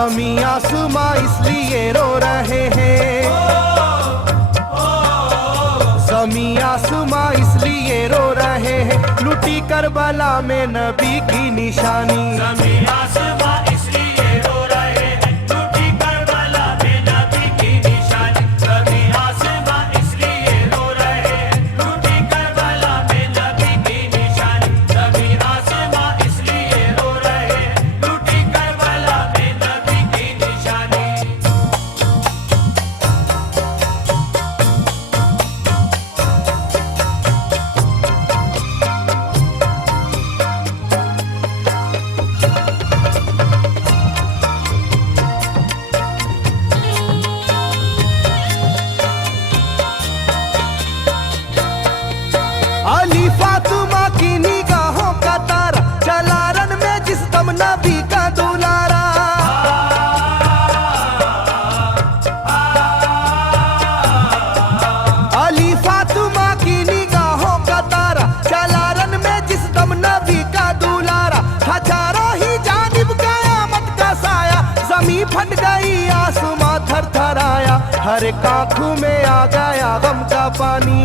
ज़मीं आसमां इसलिए रो रहे हैं, ज़मीं आसमां इसलिए रो रहे हैं, लुटी करबला में नबी की निशानी। ज़मीं आसमां इसलिए रो रहे हैं, लुटी करबला में नबी की निशानी। ज़मीं आसमां इसलिए रो रहे हैं, लुटी करबला में नबी की निशानी। ज़मीं आसमां इसलिए रो रहे हैं, लुटी करबला में नबी की निशानी। अली फातिमा की निगाहों का तारा, चला रन में जिस दम नबी का दुलारा। अली फातिमा की निगाहों का तारा, चला रन में जिस दम नबी का दुलारा। हजारों ही जानिब कयामत का साया, जमीन फट गई आसमां थर थर आया। हर एक आंखों में आ गया गम का पानी,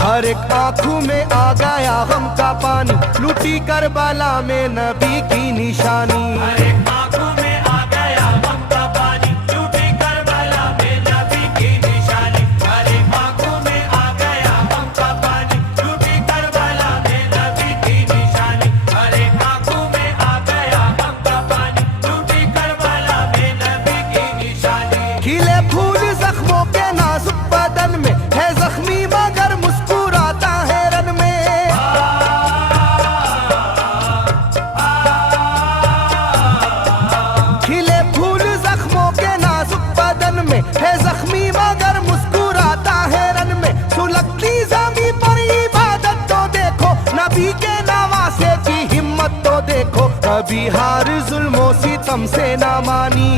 हर एक आंखों में आ गया गम का पानी, लुटी करबला में नबी की निशानी। हर एक आंखों में आ गया गम का पानी, लुटी करबला में नबी की निशानी। हर एक आंखों में आ गया गम का पानी, लुटी करबला में नबी की निशानी। हर एक आंखों में आ गया गम का पानी, लुटी करबला में नबी की निशानी। खिले फूल जख्मों के नाजुक बदन में है जख्मी मगर मुस्कुराता है रन में। खिले फूल जख्मों के नाजुक बदन में है जख्मी मगर मुस्कुराता है रन में। सुलगती ज़मीं पर इबादत तो देखो, नबी के नवासे की हिम्मत तो देखो। कभी हार जुल्मों सितम से ना मानी,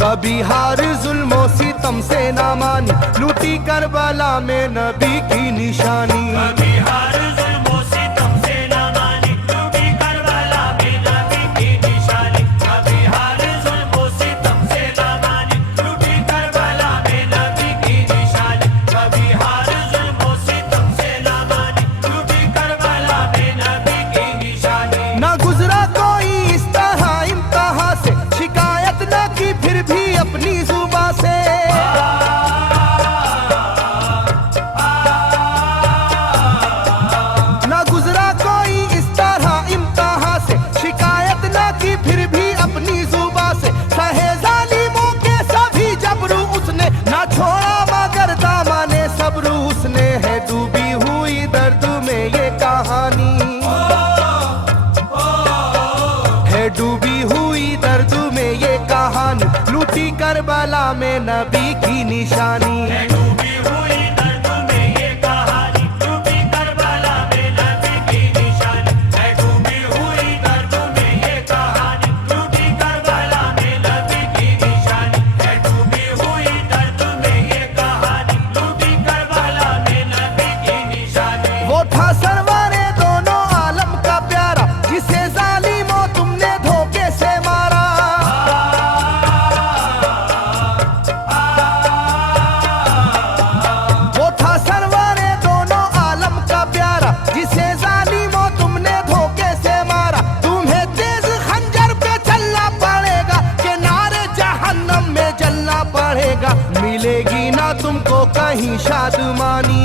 कभी हार जुल्मों सितम से ना मानी, लुटी करबला में नबी की निशानी। कभी हार जुल्मों सितम से ना मानी, लुटी करबला में नबी की निशानी। कभी हार जुल्मों सितम से ना मानी, लुटी करबला में नबी की निशानी। कभी हार जुल्मों सितम से ना मानी, लुटी करबला में नबी की निशानी। ना गुजरा कोई इस तरह इम्तिहान से, शिकायत न की फिर भी अपनी जुबां से। ना गुजरा कोई इस तरह इम्तिहान से, शिकायत न की फिर भी अपनी जुबां से। सहे जालिमों के सभी जबरू उसने, ना छोड़ा मगर दामने सब्र उसने। है डूबी हुई दर्द में ये कहानी, है डूबी हुई दर्द में ये कहानी, लुटी करबला में नबी की निशानी। है डूबी हुई दर्द में ये कहानी, लुटी करबला में नबी की निशानी। है डूबी हुई दर्द में ये कहानी, लुटी करबला में नबी की निशानी। है डूबी हुई दर्द में ये कहानी, लुटी करबला में नबी की निशानी। वो था सरवारे दोनों आलम का प्यारा, जिसे जालिमों तुमने धोखे से मारा। वो था सरवारे दोनों आलम का प्यारा, जिसे जालिमों तुमने धोखे से मारा। तुम्हें तेज खंजर पे चलना पड़ेगा, कि नारे जहन्नम में जलना पड़ेगा। मिलेगी ना तुमको कहीं शादमानी,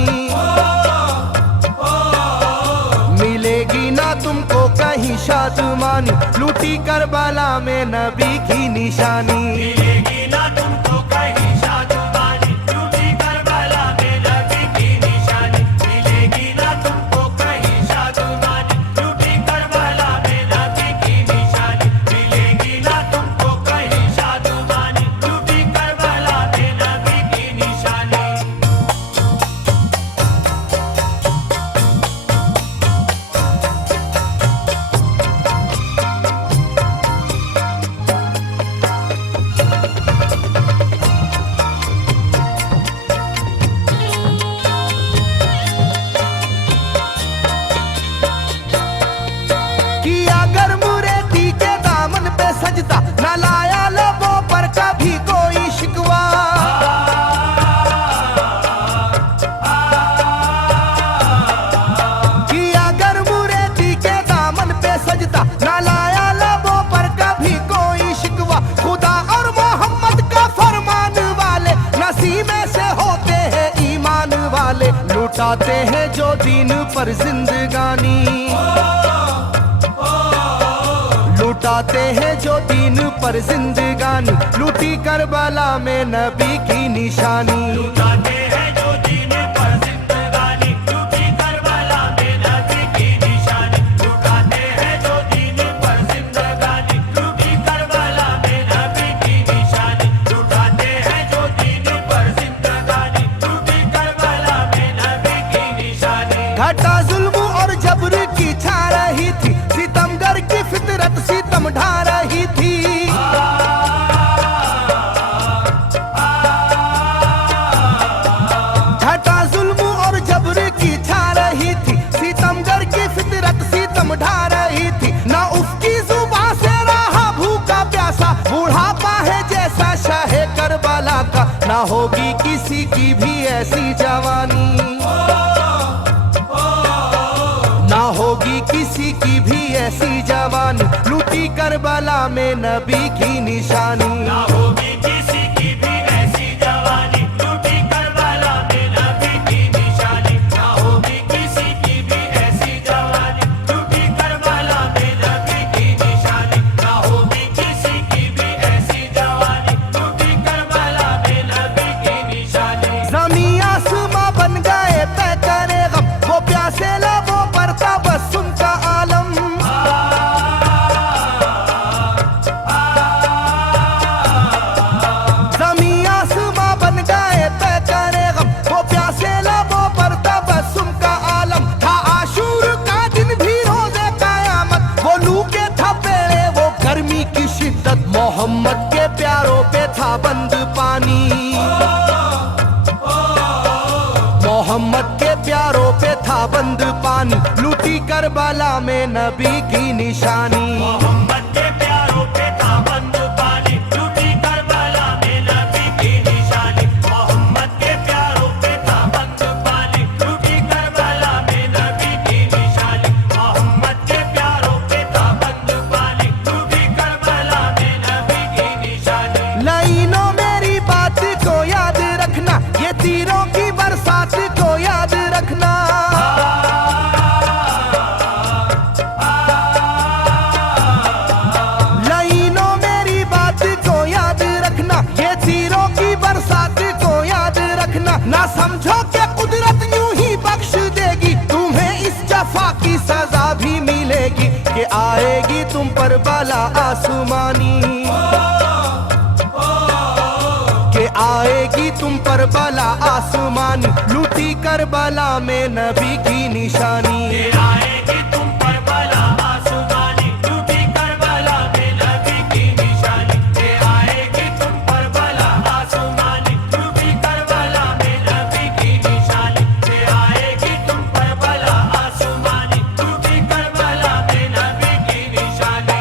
मिलेगी ना तुमको कहीं शादमानी, लुटी करबला में नबी की निशानी। मिलेगी ना तुमको कहीं शादमानी, लुटी करबला में नबी की निशानी। मिलेगी ना तुमको कहीं शादमानी, लुटी करबला में नबी की निशानी। मिलेगी ना तुमको कहीं शादमानी, लुटी करबला में नबी की निशानी। लुटाते हैं जो दीन पर जिंदगानी, लुटाते हैं जो दीन पर जिंदगानी, लूटी करबला में नबी की निशानी। लुटाते हैं जो दीन पर जिंदगानी, लूटी करबला में नबी की निशानी। लुटाते हैं जो दीन पर जिंदगानी, लूटी करबला में नबी की निशानी। लुटाते हैं जो दीन पर जिंदगानी, लूटी करबला में नबी की निशानी। घटा जुल्म और जबर की छा रही थी, सितमगर की फितरत सितम ढा रही थी। घटा जुल्म और जबर की छा रही थी, सितमगर की फितरत सितम ढा रही थी। ना उसकी जुबान से रहा भूखा प्यासा, बुढ़ापा है जैसा शाहे करबला का, ना होगी किसी की भी ऐसी जवानी, ना होगी किसी की भी ऐसी जवानी, लूटी करबला में नबी की निशानी। ना होगी किसी की भी ऐसी जवानी, लूटी करबला में नबी की निशानी। ना होगी किसी की भी ऐसी जवानी, लूटी करबला में नबी की निशानी। ना होगी किसी की भी ऐसी जवानी, लूटी करबला में नबी की निशानी। ज़मीं आसमां बन गए तय करे गम, वो प्यासे लबों पर तबस्सुम का आलम। ज़मीं आसमां बन गए तय करे गम, वो प्यासे लबों पर तबस्सुम का आलम। था आशूर का दिन भी रोज़े क़यामत, वो लू के थपेड़े वो गर्मी की शिद्दत, मोहम्मद के प्यारों पे था बंद पानी, मोहम्मद के प्यारों पे था बंद पानी, लूटी करबला में नबी की निशानी। मोहम्मद के प्यारों पे था बंद पानी, लूटी करबला में नबी की निशानी। मोहम्मद के प्यारों पे था बंद पानी, लूटी करबला में नबी की निशानी। मोहम्मद के प्यारों पे था बंद पानी, लूटी करबला में नबी की निशानी। लाइनों मेरी बात को याद रखना, ये तीरों की बरसात को याद रखना। लाइनों मेरी बात को याद रखना, ये तीरों की बरसात को याद रखना। ना समझो कि कुदरत यूं ही बख्श देगी, तुम्हें इस जफा की सजा भी मिलेगी, कि आएगी तुम पर बला आसमानी, के आएगी तुम पर बला आसमानी, लूटी करबला में नबी की निशानी। ये आएगी तुम पर बला आसमानी, लूटी करबला में नबी की निशानी। ये आएगी तुम पर बला आसमानी, लूटी करबला में नबी की निशानी। ये आएगी तुम पर बला आसमानी, लूटी करबला में नबी की निशानी।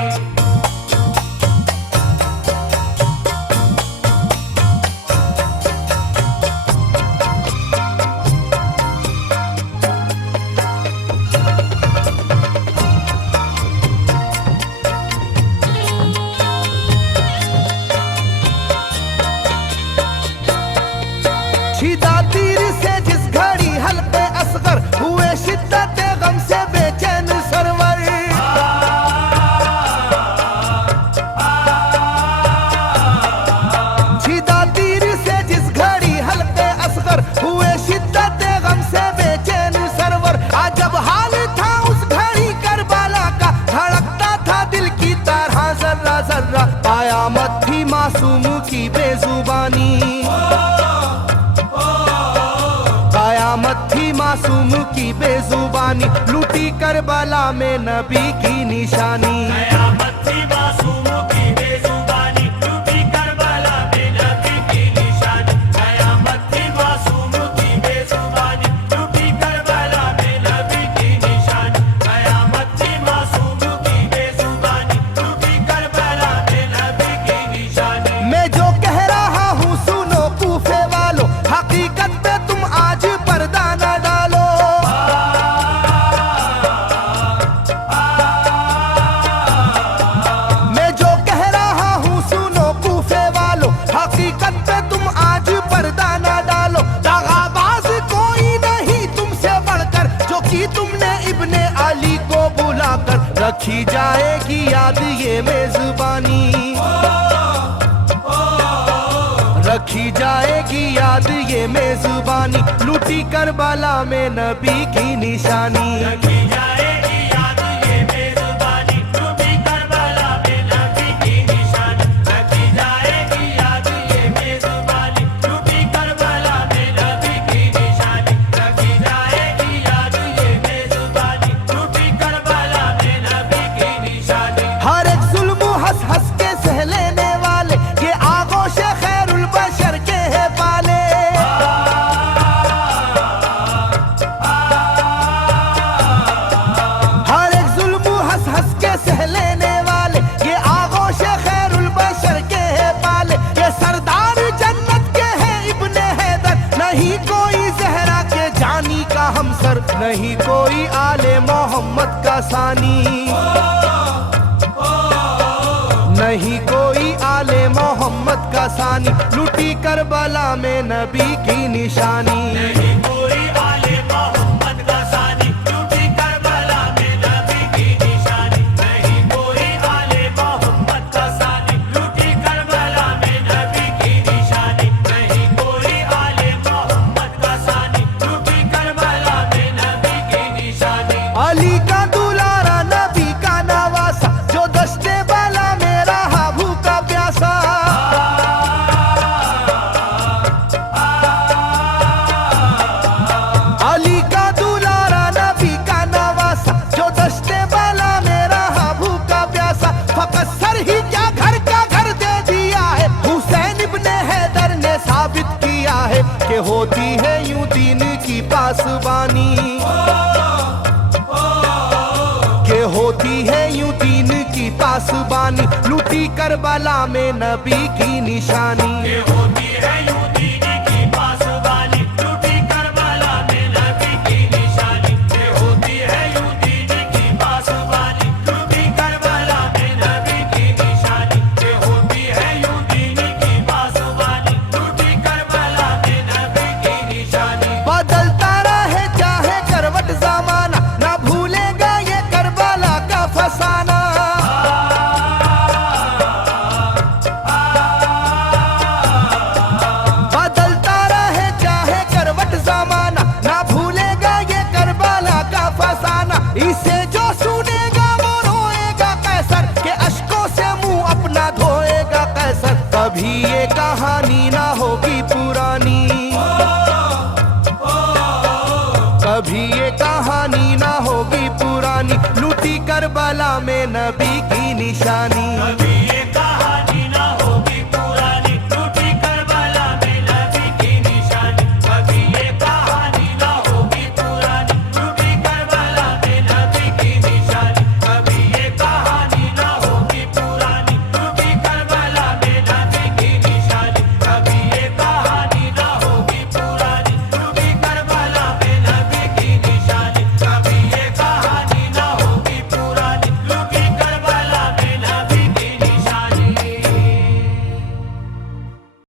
छिदा तीर से जिस घड़ी हल्के असगर, हुए शिद्दत गम से बेचैन सरवर। छिदा तीर से जिस घड़ी हल्के असगर, हुए शिद्दत गम से बेचैन सरवर। अजब हाल था उस घड़ी करबला का, धड़कता था दिल की तरह जर्रा जर्रा, कयामत थी मासूम की बेजुबानी, कयामत थी मासूम की बेजुबानी, लूटी करबला में नबी की निशानी। कयामत थी मासूम की बेजुबानी, लूटी करबला में नबी की निशानी। कयामत थी मासूम की बेजुबानी, लूटी करबला में नबी की निशानी। कयामत थी मासूम की बेजुबानी, लूटी करबला में नबी की निशानी। मैं जो कह रहा हूँ सुनो कूफे वालों, हकीकत पे तुम आज पर्दा न डालो। मैं जो कह रहा हूँ याद ये मेजबानी, रखी जाएगी याद ये मेजबानी, लूटी करबला में नबी की निशानी। रखी जाएगी याद ये मेजबानी, लूटी करबला में नबी की निशानी। रखी जाएगी याद ये मेजबानी, लूटी करबला में नबी की निशानी। रखी जाएगी याद ये मेजबानी, लूटी करबला में नबी की निशानी। हर एक जुल्म हंस हंस के सह लेने वाले, ये आगोश खैरुल बशर के है पाले। हर एक जुल्म हंस हंस के सह लेने वाले, ये आगोश खैरुल बशर के है पाले। ये सरदार जन्नत के है इब्ने हैदर, नहीं कोई जहरा के जानी का हमसर, नहीं कोई आले मोहम्मद का सानी, नहीं कोई आले मोहम्मद का सानी, लूटी करबला में नबी की निशानी। नहीं कोई आले मोहम्मद का सानी, लूटी करबला में नबी की निशानी। नहीं कोई आले मोहम्मद का सानी, लूटी करबला में नबी की निशानी। नहीं कोई आले मोहम्मद का सानी, लूटी करबला में नबी की निशानी। अली का दुलारा नबी का नवासा, जो दस्ते बाला में रहा भूखा प्यासा। अली का दुलारा नबी का नवासा, जो दस्ते बाला में रहा भूखा प्यासा। फकत सर ही क्या घर का घर दे दिया है, हुसैन इब्ने हैदर ने साबित किया है कि होती है यूं दीन की पासबानी, के होती है यूं दीन की पासबानी, लूटी करबला में नबी की निशानी। ये होती है यूं दीन की पासबानी, लूटी करबला में नबी की निशानी। ये होती है यूं दीन की पासबानी, लूटी करबला में नबी की निशानी। ये होती है यूं दीन की पासबानी, लूटी करबला में नबी की निशानी। बदलता रहे चाहे करवट जमाना, ना भूलेगा ये करबला का फसाना। बदलता रहे चाहे करवट जमाना, ना भूलेगा ये करबला का फसाना। इसे जो सुनेगा वो रोएगा कैसर, के अश्कों से मुंह अपना धोएगा कैसर। कभी ये कहानी ना होगी पुरानी, कभी ये कहानी ना होगी पुरानी, लूटी करबला में नबी की निशानी।